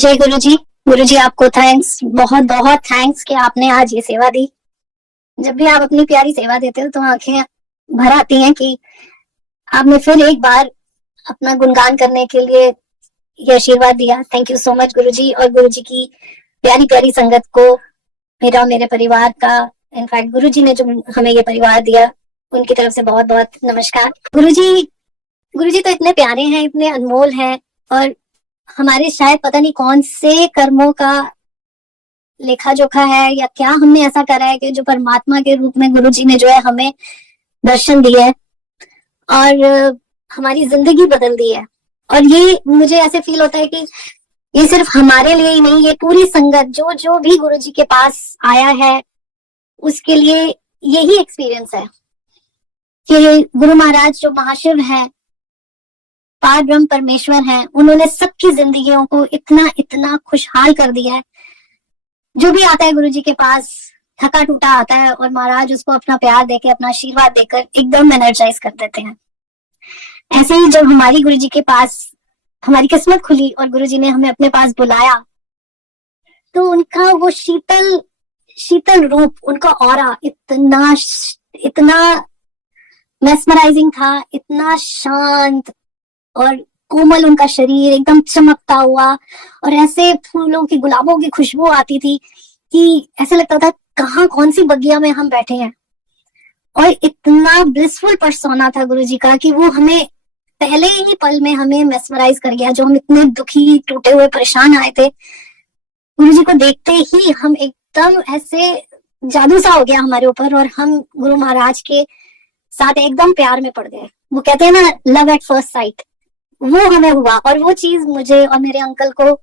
जय गुरु जी। गुरु जी आपको थैंक्स, बहुत बहुत थैंक्स कि आपने आज ये सेवा दी। जब भी आप अपनी प्यारी सेवा देते हो तो आंखें भर आती हैं कि आपने फिर एक बार अपना गुणगान करने के लिए ये आशीर्वाद दिया। थैंक यू सो मच गुरु जी, और गुरु जी की प्यारी प्यारी संगत को, मेरा और मेरे परिवार का, इनफैक्ट गुरु जी ने जो हमें ये परिवार दिया उनकी तरफ से बहुत बहुत नमस्कार। गुरु जी तो इतने प्यारे हैं, इतने अनमोल हैं, और हमारे शायद पता नहीं कौन से कर्मों का लेखा जोखा है या क्या हमने ऐसा करा है कि जो परमात्मा के रूप में गुरु जी ने जो है हमें दर्शन दिए है और हमारी जिंदगी बदल दी है। और ये मुझे ऐसे फील होता है कि ये सिर्फ हमारे लिए ही नहीं, ये पूरी संगत जो जो भी गुरु जी के पास आया है उसके लिए यही एक्सपीरियंस है कि गुरु महाराज जो महाशिव हैं, पार ब्रह्म परमेश्वर हैं, उन्होंने सबकी जिंदगियों को इतना इतना खुशहाल कर दिया है। जो भी आता है गुरु जी के पास थका टूटा आता है और महाराज उसको अपना प्यार देके, अपना आशीर्वाद देकर एकदम एनर्जाइज कर देते हैं। ऐसे ही जब हमारी गुरु जी के पास हमारी किस्मत खुली और गुरु जी ने हमें अपने पास बुलाया, तो उनका वो शीतल शीतल रूप, उनका ऑरा इतना इतना मेस्मराइजिंग था, इतना शांत और कोमल उनका शरीर एकदम चमकता हुआ, और ऐसे फूलों की, गुलाबों की खुशबू आती थी कि ऐसे लगता था कहाँ कौन सी बगिया में हम बैठे हैं। और इतना ब्लिसफुल पर्सोना था गुरु जी का कि वो हमें पहले ही पल में हमें मेस्मराइज कर गया। जो हम इतने दुखी, टूटे हुए, परेशान आए थे, गुरु जी को देखते ही हम एकदम ऐसे जादू सा हो गया हमारे ऊपर, और हम गुरु महाराज के साथ एकदम प्यार में पड़ गए। वो कहते हैं ना, लव एट फर्स्ट साइट, वो हमें हुआ। और वो चीज मुझे और मेरे अंकल को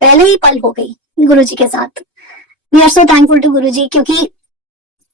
पहले ही पल हो गई गुरु जी के साथ। We are so thankful to Guru ji, क्योंकि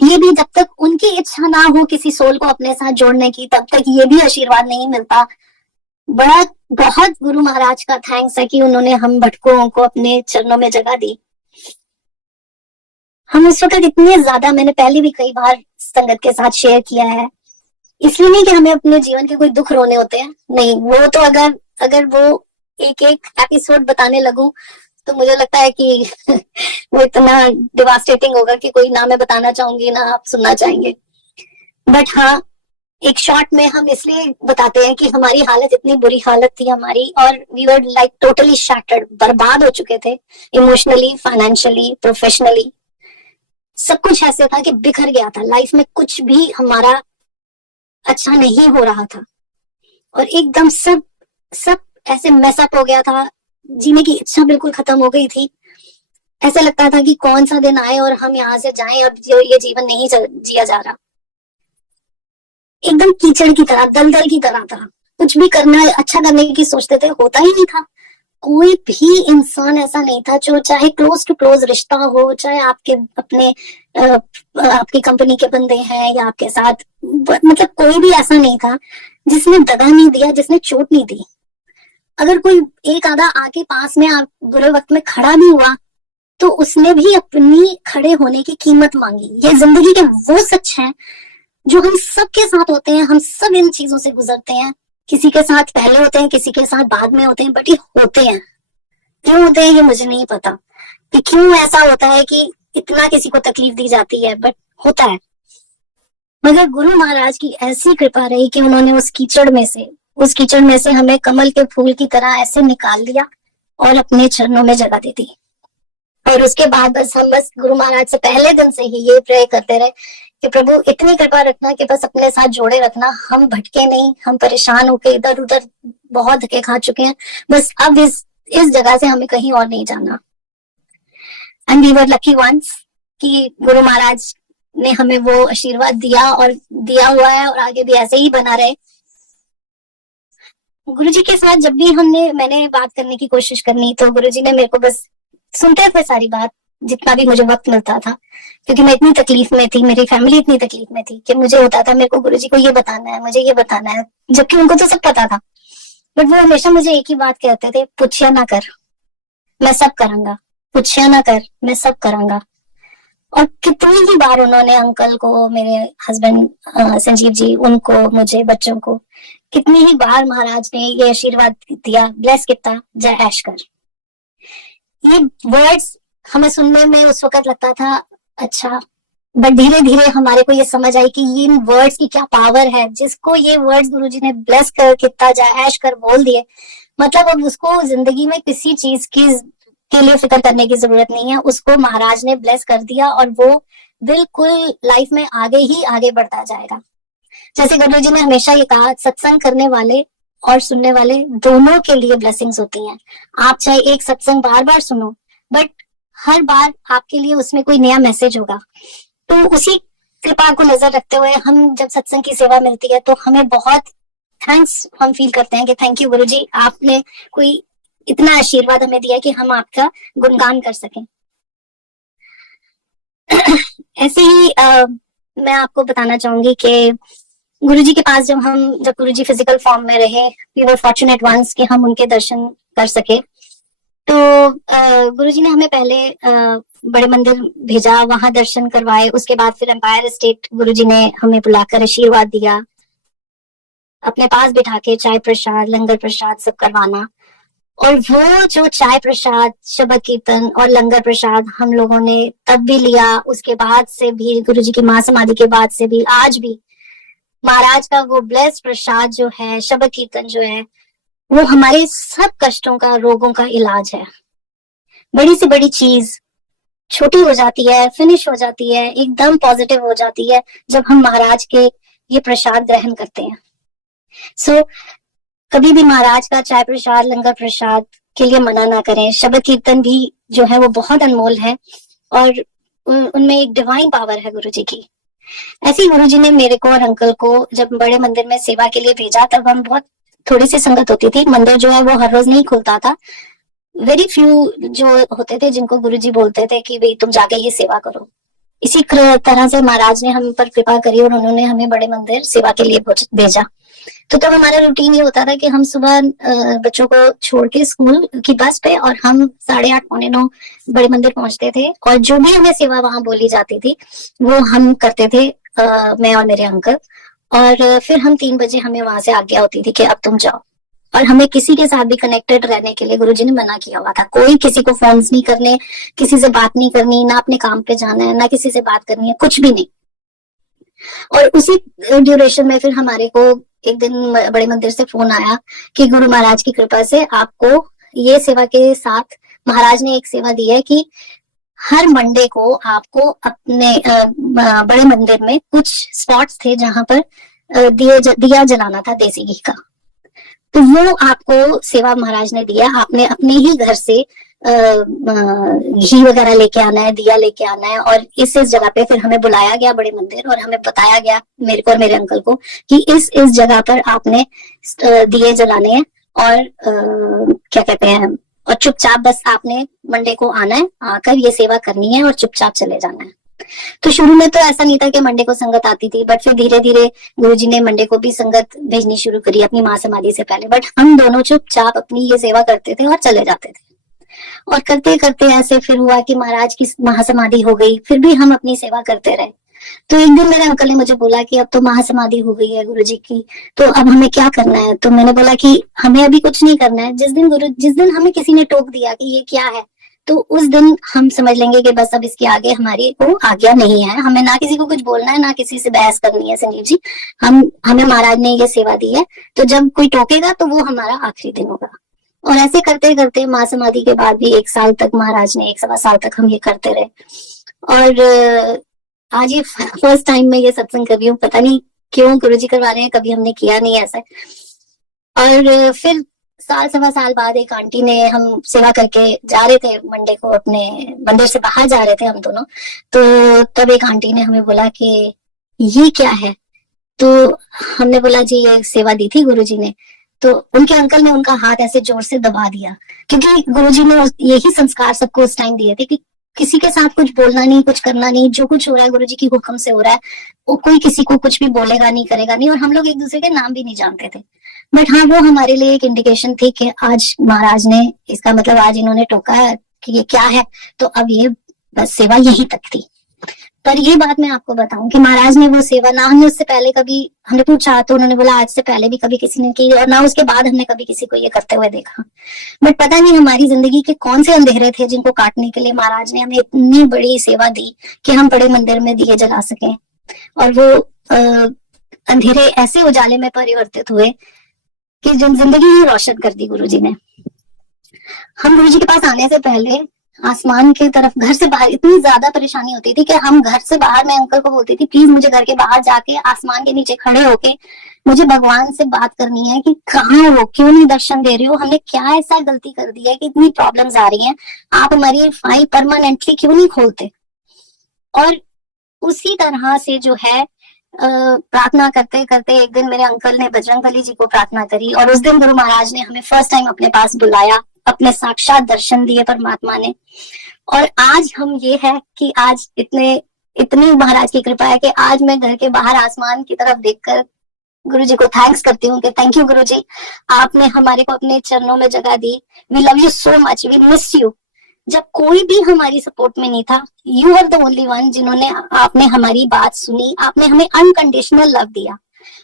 ये भी जब तक उनकी इच्छा ना हो किसी सोल को अपने साथ जोड़ने की, तब तक ये भी आशीर्वाद नहीं मिलता। बड़ा बहुत गुरु महाराज का थैंक्स है कि उन्होंने हम भटकों को अपने चरणों में जगह दी। हम उस वक्त इतने ज्यादा, मैंने पहले भी कई बार संगत के साथ शेयर किया है, इसलिए नहीं कि हमें अपने जीवन के कोई दुख रोने होते हैं, नहीं, वो तो अगर अगर वो एक एक एपिसोड बताने लगूं तो मुझे लगता है कि वो इतना डिवास्टेटिंग होगा कि कोई ना मैं बताना चाहूंगी ना आप सुनना चाहेंगे। बट हाँ, एक शॉर्ट में हम इसलिए बताते हैं कि हमारी हालत, इतनी बुरी हालत थी हमारी, और we were like totally shattered, बर्बाद हो चुके थे, इमोशनली, फाइनेंशियली, प्रोफेशनली, सब कुछ ऐसे था कि बिखर गया था। लाइफ में कुछ भी हमारा अच्छा नहीं हो रहा था, और एकदम सब सब ऐसे मैसअप हो गया था। जीने की इच्छा बिल्कुल खत्म हो गई थी। ऐसे लगता था कि कौन सा दिन आए और हम यहाँ से जाएं, अब ये जीवन नहीं जिया जा रहा। एकदम कीचड़ की तरह, दलदल की तरह था। कुछ भी करना, अच्छा करने की सोचते थे, होता ही नहीं था। कोई भी इंसान ऐसा नहीं था जो, चाहे क्लोज टू क्लोज रिश्ता हो, चाहे आपके अपने आपकी कंपनी के बंदे हैं या आपके साथ, मतलब कोई भी ऐसा नहीं था जिसने दगा नहीं दिया, जिसने चोट नहीं दी। अगर कोई एक आधा आके पास में आप बुरे वक्त में खड़ा भी हुआ तो उसने भी अपनी खड़े होने की कीमत मांगी। ये जिंदगी के वो सच है जो हम सबके साथ होते हैं। हम सब इन चीजों से गुजरते हैं, किसी के साथ पहले होते हैं, किसी के साथ बाद में होते हैं, बट ये होते हैं। क्यों होते हैं ये मुझे नहीं पता, कि क्यों ऐसा होता है कि इतना किसी को तकलीफ दी जाती है, बट होता है। मगर गुरु महाराज की ऐसी कृपा रही कि उन्होंने उस कीचड़ में से हमें कमल के फूल की तरह ऐसे निकाल लिया और अपने चरणों में जगह दे दी। और उसके बाद हम बस गुरु महाराज से पहले दिन से ही ये प्रे करते रहे कि प्रभु इतनी कृपा रखना कि बस अपने साथ जोड़े रखना, हम भटके नहीं, हम परेशान होके इधर उधर बहुत धक्के खा चुके हैं, बस अब इस जगह से हमें कहीं और नहीं जाना। And we were lucky once कि गुरु महाराज ने हमें वो आशीर्वाद दिया और दिया हुआ है, और आगे भी ऐसे ही बना रहे। गुरुजी के साथ जब भी मैंने बात करने की कोशिश करनी, तो गुरुजी ने मेरे को बस सुनते थे सारी बात, जितना भी मुझे वक्त मिलता था, क्योंकि मैं इतनी तकलीफ में थी, मेरी फैमिली इतनी तकलीफ में थी कि मुझे होता था मेरे को गुरुजी को ये बताना है, मुझे ये बताना है, जबकि उनको तो सब पता था। बट वो हमेशा मुझे एक ही बात कहते थे, पूछिया ना कर, मैं सब करूंगा, पूछिया ना कर, मैं सब करूंगा। और कितनी ही बार उन्होंने अंकल को, मेरे हस्बैंड संजीव जी, उनको, मुझे, बच्चों को, कितनी ही बार महाराज ने ये आशीर्वाद दिया, ब्लेस किया, जय ऐश कर। ये वर्ड्स हमें सुनने में उस वक्त लगता था अच्छा, बट धीरे धीरे हमारे को ये समझ आई कि इन वर्ड्स की क्या पावर है। जिसको ये वर्ड्स गुरुजी ने ब्लेस कर कितना ऐश कर बोल दिए, मतलब अब उसको जिंदगी में किसी चीज की के लिए फिक्र करने की जरूरत नहीं है। उसको महाराज ने ब्लेस कर दिया और वो बिल्कुल लाइफ में आगे ही आगे बढ़ता जाएगा। जैसे गुरुजी ने हमेशा ये कहा, सत्संग करने वाले और सुनने वाले दोनों के लिए ब्लेसिंग्स होती हैं। आप चाहे एक सत्संग बार बार सुनो, बट हर बार आपके लिए उसमें कोई नया मैसेज होगा। तो उसी कृपा को नजर रखते हुए हम जब सत्संग की सेवा मिलती है तो हमें बहुत थैंक्स हम फील करते हैं कि थैंक यू गुरुजी, आपने कोई इतना आशीर्वाद हमें दिया कि हम आपका गुणगान कर सकें। ऐसे ही मैं आपको बताना चाहूंगी कि गुरुजी के पास जब गुरुजी फिजिकल फॉर्म में रहे, वी वर फॉर्चुनेट वंस कि हम उनके दर्शन कर सके। तो गुरुजी ने हमें पहले बड़े मंदिर भेजा, वहां दर्शन करवाए। उसके बाद फिर एम्पायर स्टेट गुरुजी ने हमें बुलाकर आशीर्वाद दिया, अपने पास बिठा के चाय प्रसाद, लंगर प्रसाद सब करवाना। और वो जो चाय प्रसाद, शबद कीर्तन और लंगर प्रसाद हम लोगों ने तब भी लिया, उसके बाद से भी, गुरुजी की महासमाधि के बाद से भी, आज भी महाराज का वो ब्लेस्ड प्रसाद जो है, शबद कीर्तन जो है, वो हमारे सब कष्टों का, रोगों का इलाज है। बड़ी से बड़ी चीज छोटी हो जाती है, फिनिश हो जाती है, एकदम पॉजिटिव हो जाती है जब हम महाराज के ये प्रसाद ग्रहण करते हैं। सो कभी भी महाराज का चाय प्रसाद, लंगर प्रसाद के लिए मना ना करें। शबद कीर्तन भी जो है वो बहुत अनमोल है और उनमें एक डिवाइन पावर है गुरुजी की। ऐसे ही गुरुजी ने मेरे को और अंकल को जब बड़े मंदिर में सेवा के लिए भेजा, तब हम बहुत थोड़ी सी संगत होती थी। मंदिर जो है वो हर रोज नहीं खुलता था, वेरी फ्यू जो होते थे जिनको गुरुजी बोलते थे कि भाई तुम जाके ये सेवा करो। इसी तरह से महाराज ने हम पर कृपा करी और उन्होंने हमें बड़े मंदिर सेवा के लिए भेजा। तो तब हमारा रूटीन ये होता था कि हम सुबह बच्चों को छोड़ के स्कूल की बस पे और हम 8:30 पौने 9 बड़े मंदिर पहुंचते थे और जो भी हमें सेवा वहां बोली जाती थी वो हम करते थे, मैं और मेरे अंकल। और फिर हम 3 बजे हमें वहां से आज्ञा होती थी कि अब तुम जाओ। और हमें किसी के साथ भी कनेक्टेड रहने के लिए गुरुजी ने मना किया हुआ था। कोई किसी को फोन्स नहीं करने, किसी से बात नहीं करनी, ना अपने काम पे जाना है, ना किसी से बात करनी है, कुछ भी नहीं। और उसी ड्यूरेशन में फिर हमारे को एक दिन बड़े मंदिर से फोन आया कि गुरु महाराज की कृपा से आपको ये सेवा के साथ महाराज ने एक सेवा दी है कि हर मंडे को आपको अपने बड़े मंदिर में कुछ स्पॉट्स थे जहां पर दिया जलाना था देसी घी का। तो वो आपको सेवा महाराज ने दिया। आपने अपने ही घर से घी वगैरह लेके आना है, दिया लेके आना है। और इस जगह पे फिर हमें बुलाया गया बड़े मंदिर और हमें बताया गया, मेरे को और मेरे अंकल को, कि इस जगह पर आपने दिए जलाने हैं और क्या कहते हैं, और चुपचाप बस आपने मंडे को आना है, आकर ये सेवा करनी है और चुपचाप चले जाना है। तो शुरू में तो ऐसा नहीं था कि मंडे को संगत आती थी, बट फिर धीरे धीरे गुरुजी ने मंडे को भी संगत भेजनी शुरू करी अपनी महासमाधि से पहले। बट हम दोनों चुपचाप अपनी ये सेवा करते थे और चले जाते थे। और करते करते ऐसे फिर हुआ कि महाराज की महासमाधि हो गई, फिर भी हम अपनी सेवा करते रहे। तो एक दिन मेरे अंकल ने मुझे बोला कि अब तो महासमाधि हो गई है गुरुजी की, तो अब हमें क्या करना है। तो मैंने बोला कि हमें अभी कुछ नहीं करना है। जिस दिन हमें किसी ने टोक दिया कि ये क्या है, तो उस दिन हम समझ लेंगे कि बस अब इसके आगे हमारी को आज्ञा नहीं है। हमें ना किसी को कुछ बोलना है, ना किसी से बहस करनी है। संजीव जी, हमें महाराज ने ये सेवा दी है, तो जब कोई टोकेगा तो वो हमारा आखिरी दिन होगा। और ऐसे करते करते महासमाधि के बाद भी 1 साल तक महाराज ने, 1 सवा साल तक हम ये करते रहे। और आज ये फर्स्ट टाइम मैं ये सत्संग कर रही हूँ, पता नहीं क्यों गुरुजी करवा रहे हैं, कभी हमने किया नहीं ऐसा। और फिर 1 सवा साल बाद एक आंटी ने, हम सेवा करके जा रहे थे मंडे को, अपने मंदिर से बाहर जा रहे थे हम दोनों, तो तब एक आंटी ने हमें बोला कि ये क्या है। तो हमने बोला जी ये सेवा दी थी गुरुजी ने। तो उनके अंकल ने उनका हाथ ऐसे जोर से दबा दिया, क्योंकि गुरुजी ने यही संस्कार सबको उस टाइम दिए थे कि किसी के साथ कुछ बोलना नहीं, कुछ करना नहीं, जो कुछ हो रहा है गुरुजी की हुक्म से हो रहा है। वो कोई किसी को कुछ भी बोलेगा नहीं, करेगा नहीं। और हम लोग एक दूसरे के नाम भी नहीं जानते थे, बट हाँ वो हमारे लिए एक इंडिकेशन थी कि आज महाराज ने, इसका मतलब आज इन्होंने टोका है कि ये क्या है, तो अब ये बस सेवा यही तक थी। पर ये बात मैं आपको बताऊं कि महाराज ने वो सेवा ना, हमने उससे पहले कभी, हमने पूछा तो उन्होंने बोला आज से पहले भी कभी किसी ने की, और ना उसके बाद हमने कभी किसी को ये करते हुए देखा। बट पता नहीं हमारी जिंदगी के कौन से अंधेरे थे जिनको काटने के लिए महाराज ने हमें इतनी बड़ी सेवा दी कि हम बड़े मंदिर में दिए जला सके, और वो अंधेरे ऐसे उजाले में परिवर्तित हुए कि जिंदगी ही रोशन कर दी गुरु जी ने। हम गुरु जी के पास आने से पहले आसमान की तरफ, घर से बाहर इतनी ज्यादा परेशानी होती थी कि हम घर से बाहर, मैं अंकल को बोलती थी प्लीज मुझे घर के बाहर जाके आसमान के नीचे खड़े होके मुझे भगवान से बात करनी है कि कहाँ हो, क्यों नहीं दर्शन दे रही हो, हमने क्या ऐसा गलती कर दी है कि इतनी प्रॉब्लम्स आ रही हैं, आप हमारी फाइल परमानेंटली क्यों नहीं खोलते। और उसी तरह से जो है प्रार्थना करते करते एक दिन मेरे अंकल ने बजरंगबली जी को प्रार्थना करी, और उस दिन गुरु महाराज ने हमें फर्स्ट टाइम अपने पास बुलाया, अपने साक्षात दर्शन दिए परमात्मा ने। और आज हम ये है कि आज इतनी महाराज की कृपा है कि आज मैं घर के बाहर आसमान की तरफ देखकर गुरु जी को थैंक्स करती हूँ कि थैंक यू गुरु जी, आपने हमारे को अपने चरणों में जगह दी। We love you so much, we miss you. जब कोई भी हमारी सपोर्ट में नहीं था, you are the only one जिन्होंने, आपने हमारी बात सुनी, आपने हमें अनकंडीशनल लव दिया,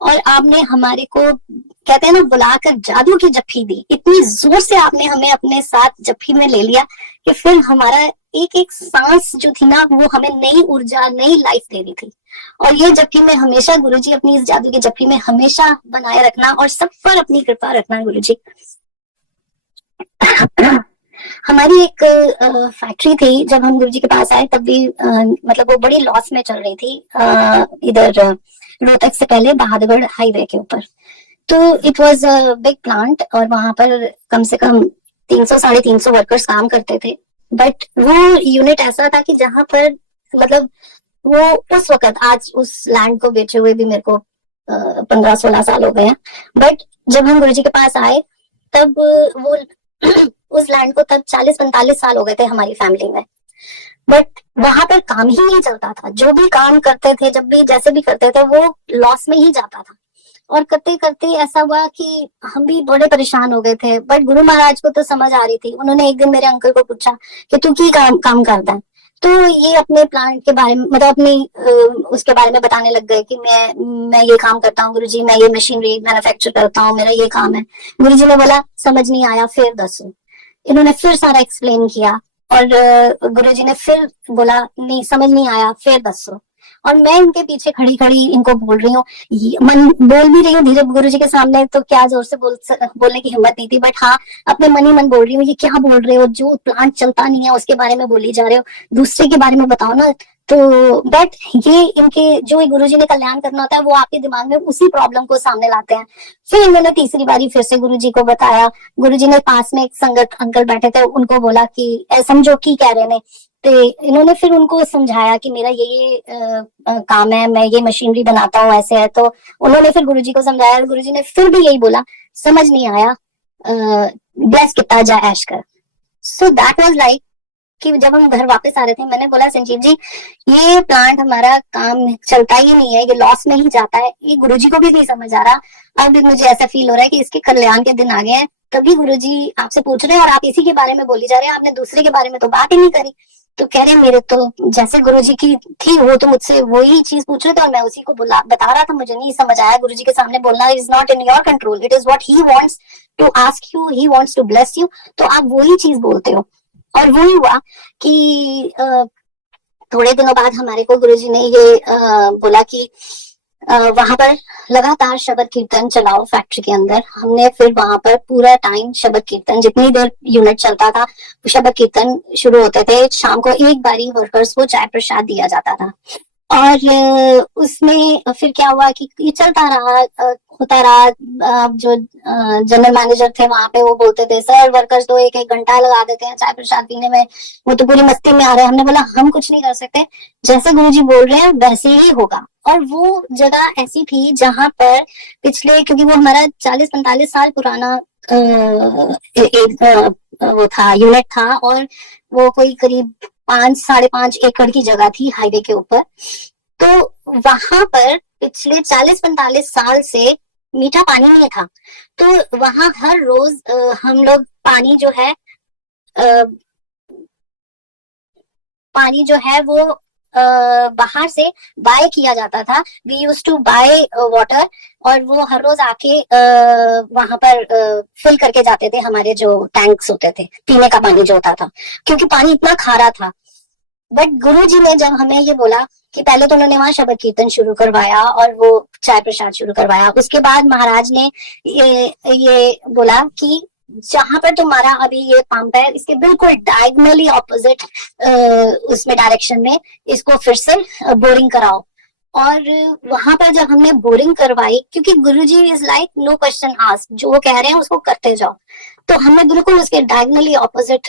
और आपने हमारे को, कहते हैं ना, बुलाकर जादू की जप्फी दी। इतनी जोर से आपने हमें अपने साथ जप्फी में ले लिया कि फिर हमारा एक एक सांस जो थी ना, वो हमें नई ऊर्जा, नई लाइफ दे रही थी। और ये जप्फी में हमेशा गुरु जी, अपनी इस जादू की जप्फी में हमेशा बनाए रखना और सब पर अपनी कृपा रखना गुरु जी। हमारी एक फैक्ट्री थी, जब हम गुरुजी के पास आए तब भी मतलब वो बड़ी लॉस में चल रही थी, इधर रोहतक से पहले बहादुरगढ़ हाईवे के ऊपर। तो it was a big plant, और वहां पर कम से कम 300-350 वर्कर्स काम करते थे। बट वो यूनिट ऐसा था कि जहां पर, मतलब वो उस वक्त, आज उस लैंड को बेचे हुए भी मेरे को 15-16 साल हो गए हैं, बट जब हम गुरुजी के पास आए तब वो उस लैंड को तब 40-45 साल हो गए थे हमारी फैमिली में। बट वहां पर काम ही नहीं चलता था, जो भी काम करते थे, जब भी जैसे भी करते थे, वो लॉस में ही जाता था। और करते करते ऐसा हुआ कि हम भी बड़े परेशान हो गए थे। बट गुरु महाराज को तो समझ आ रही थी। उन्होंने एक दिन मेरे अंकल को पूछा कि तू की काम करता है, तो ये अपने प्लांट के बारे में, मतलब अपनी उसके बारे में बताने लग गए कि मैं ये काम करता हूँ गुरुजी, मैं ये मशीनरी मैन्युफैक्चर करता हूँ, मेरा ये काम है। गुरुजी ने बोला समझ नहीं आया, फिर दसो। इन्होंने फिर सारा एक्सप्लेन किया, और गुरुजी ने फिर बोला नहीं समझ नहीं आया, फिर दसो। और मैं इनके पीछे खड़ी खड़ी इनको बोल रही हूँ, मन बोल भी रही हूँ धीरे गुरुजी के सामने, तो क्या जोर से बोलने की हिम्मत नहीं थी, बट हाँ अपने मन ही मन बोल रही हूँ, ये क्या बोल रहे हो, जो प्लांट चलता नहीं है उसके बारे में बोली जा रहे हो, दूसरे के बारे में बताओ ना। तो बट ये इनके, जो गुरुजी ने कल्याण करना होता है, वो आपके दिमाग में उसी प्रॉब्लम को सामने लाते हैं। फिर इन्होंने तीसरी बारी फिर से गुरुजी को बताया। गुरुजी ने पास में एक संगत अंकल बैठे थे, उनको बोला कि समझो की कह रहे ने। तो इन्होंने फिर उनको समझाया कि मेरा ये काम है, मैं ये मशीनरी बनाता हूँ, ऐसे है। तो उन्होंने फिर गुरुजी को समझाया, गुरुजी ने फिर भी यही बोला समझ नहीं आया, ब्लेस कितना जा ऐश कर। सो दैट वाज लाइक कि जब हम घर वापस आ रहे थे, मैंने बोला संजीव जी, ये प्लांट हमारा काम चलता ही नहीं है, ये लॉस में ही जाता है। ये गुरुजी को भी नहीं समझ आ रहा। अब भी मुझे ऐसा फील हो रहा है कि इसके कल्याण के दिन आ गए हैं, तभी गुरुजी आपसे पूछ रहे हैं और आप इसी के बारे में बोली जा रहे हैं, आपने दूसरे के बारे में तो बात ही नहीं करी। तो कह रहे मेरे तो जैसे गुरुजी की थी, वो तो मुझसे वही चीज पूछ रहे थे और मैं उसी को बता रहा था। मुझे नहीं समझ आया, गुरुजी के सामने बोलना is not in your control, it is what he wants to ask you, he wants to bless you. तो आप वही चीज बोलते हो। और वही हुआ कि थोड़े दिनों बाद हमारे को गुरुजी ने ये बोला कि वहां पर लगातार शब्द कीर्तन चलाओ फैक्ट्री के अंदर। हमने फिर वहां पर पूरा टाइम शब्द कीर्तन, जितनी देर यूनिट चलता था शब्द कीर्तन शुरू होते थे। शाम को एक बारी वर्कर्स को चाय प्रसाद दिया जाता था। और उसमें फिर क्या हुआ कि ये चलता रहा, होता रहा। जो जनरल मैनेजर थे वहां पे, वो बोलते थे सर वर्कर्स तो 1-1 घंटा लगा देते हैं चाय प्रसाद पीने में, वो तो पूरी मस्ती में आ रहे हैं। हमने बोला हम कुछ नहीं कर सकते, जैसे गुरुजी बोल रहे हैं वैसे ही होगा। और वो जगह ऐसी थी जहां पर पिछले, क्योंकि वो हमारा 40-45 साल पुराना एक वो था, यूनिट था, और वो कोई करीब 5-5.5 एकड़ की जगह थी हाईवे के ऊपर। तो वहां पर पिछले 40-45 साल से मीठा पानी नहीं था। तो वहां हर रोज हम लोग पानी जो है वो बाहर से बाय किया जाता था। We use to buy water, और वो हर रोज आके वहां पर फिल करके जाते थे हमारे जो टैंक्स होते थे, पीने का पानी जो होता था, क्योंकि पानी इतना खारा था। बट गुरुजी ने जब हमें ये बोला कि पहले तो उन्होंने वहां शबद कीर्तन शुरू करवाया और वो चाय प्रसाद शुरू करवाया, उसके बाद महाराज ने ये बोला कि जहां पर तुम्हारा अभी ये पंप है, इसके बिल्कुल डायगनली ऑपोजिट उसमें डायरेक्शन में इसको फिर से बोरिंग कराओ। और वहां पर जब हमने बोरिंग करवाई, क्योंकि Guruji is like no question ask, जो वो कह रहे हैं उसको करते जाओ, तो हमने बिल्कुल उसके डायगनली ऑपोजिट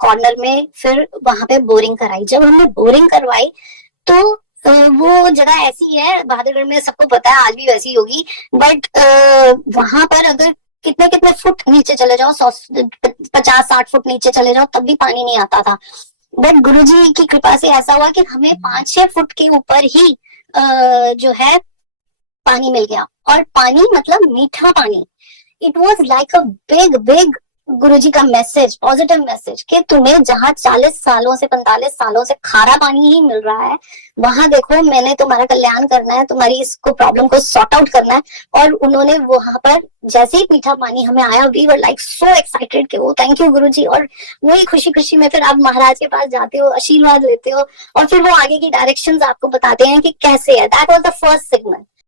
कॉर्नर में फिर वहां पे बोरिंग कराई। जब हमने बोरिंग करवाई तो वो जगह ऐसी है बहादुरगढ़ में, सबको पता है, आज भी वैसी होगी, बट वहां पर अगर कितने कितने फुट नीचे चले जाओ, 50-60 फुट नीचे चले जाओ, तब भी पानी नहीं आता था। बट गुरुजी की कृपा से ऐसा हुआ कि हमें 5-6 फुट के ऊपर ही जो है पानी मिल गया, और पानी मतलब मीठा पानी। It was like a big big Guruji का मैसेज, पॉजिटिव मैसेज, कि तुम्हें जहां 40 सालों से 45 सालों से खारा पानी ही मिल रहा है, वहां देखो मैंने तुम्हारा कल्याण करना है, तुम्हारी इसको प्रॉब्लम को सॉर्ट आउट करना है। और उन्होंने वहां पर जैसे ही मीठा पानी हमें आया, we were like so excited कि वो थैंक यू गुरुजी। और वही खुशी खुशी में फिर आप महाराज के पास जाते हो, आशीर्वाद लेते हो, और फिर वो आगे की डायरेक्शंस आपको बताते हैं कि कैसे है। That was the first signal